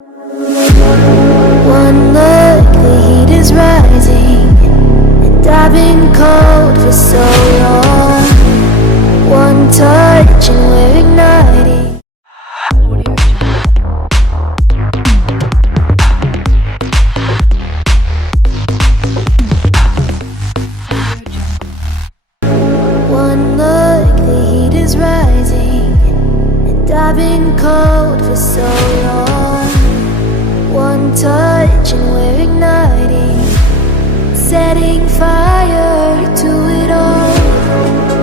One look, the heat is rising, and I've been cold for so long. One touch and we're igniting. One look, the heat is rising, and I've been cold for so long. One touch and we're igniting, setting fire to it all.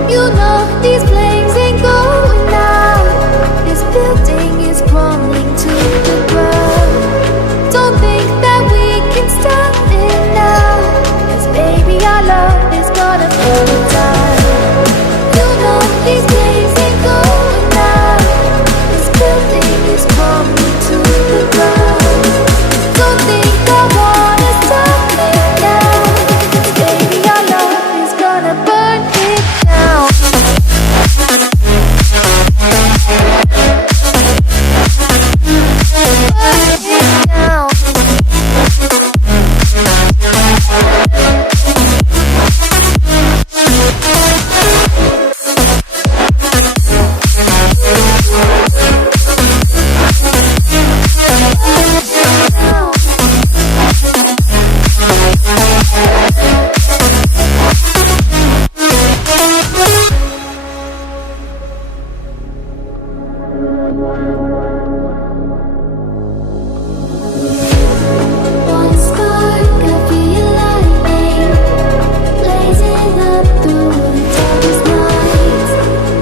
You know these flames ain't going out. This building is crumbling to the ground. Don't think that we can stop it now, 'cause baby our love is gonna burn down. You know these flames ain't going out. This building is crumbling to the ground. Don't think I wanna stop it now, 'cause baby our love is gonna burn it down. Burn it down. One spark, I feel lightning blazing up through the darkest nights.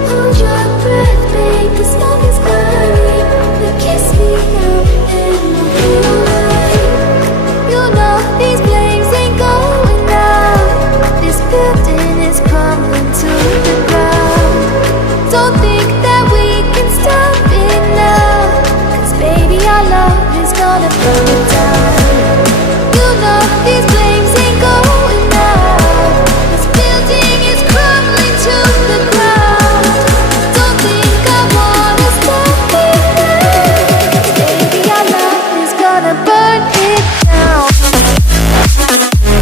Hold your breath, babe, the smoke is burning. But kiss me now and we'll be alright. You know these flames ain't going out. This building is crumbling to the ground. Don't think that we can stop it now, 'cause baby our love is gonna burn it down. You know these flames ain't going out. This building is crumbling to the ground. Don't think I wanna stop it now, 'cause baby our love is gonna burn it down. Burn it down.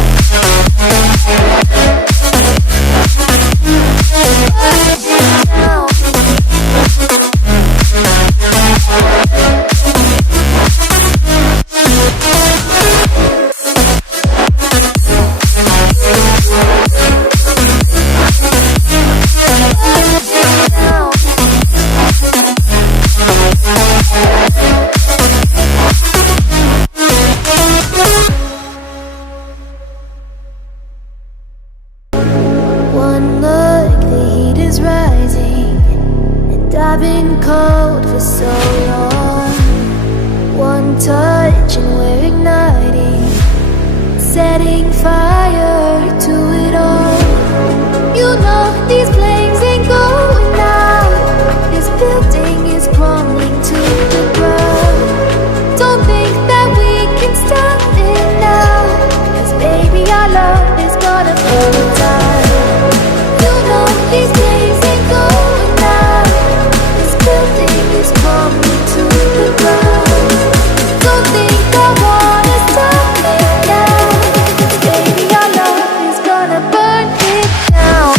One look, the heat is rising, and I've been cold for so long. One touch and we're igniting, setting fire to it all. You know these flames ain't going out. This building is crumbling to the ground. Don't think that we can stop it now, 'cause baby our love is gonna burn it down. You know these flames ain't going out. This building is crumbling to the ground. Don't think I wanna stop it now, 'cause baby our love is gonna burn it down.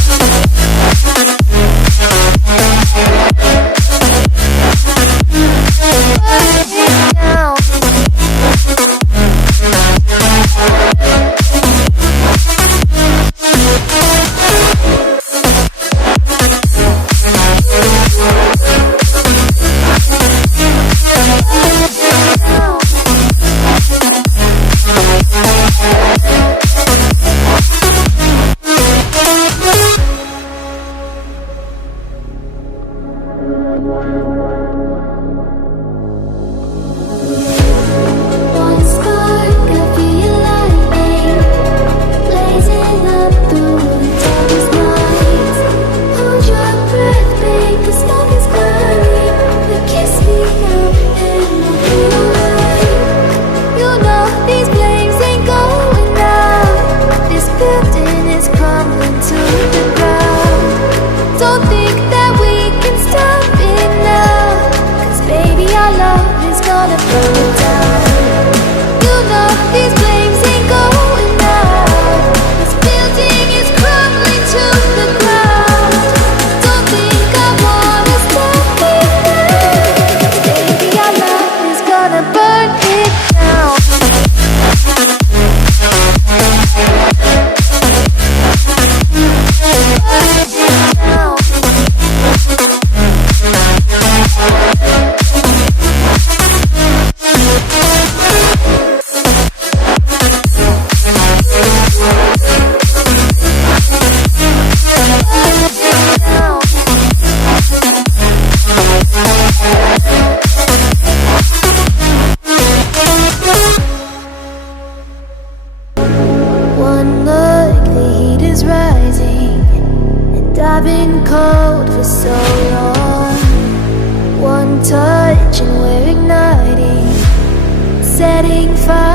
setting fire.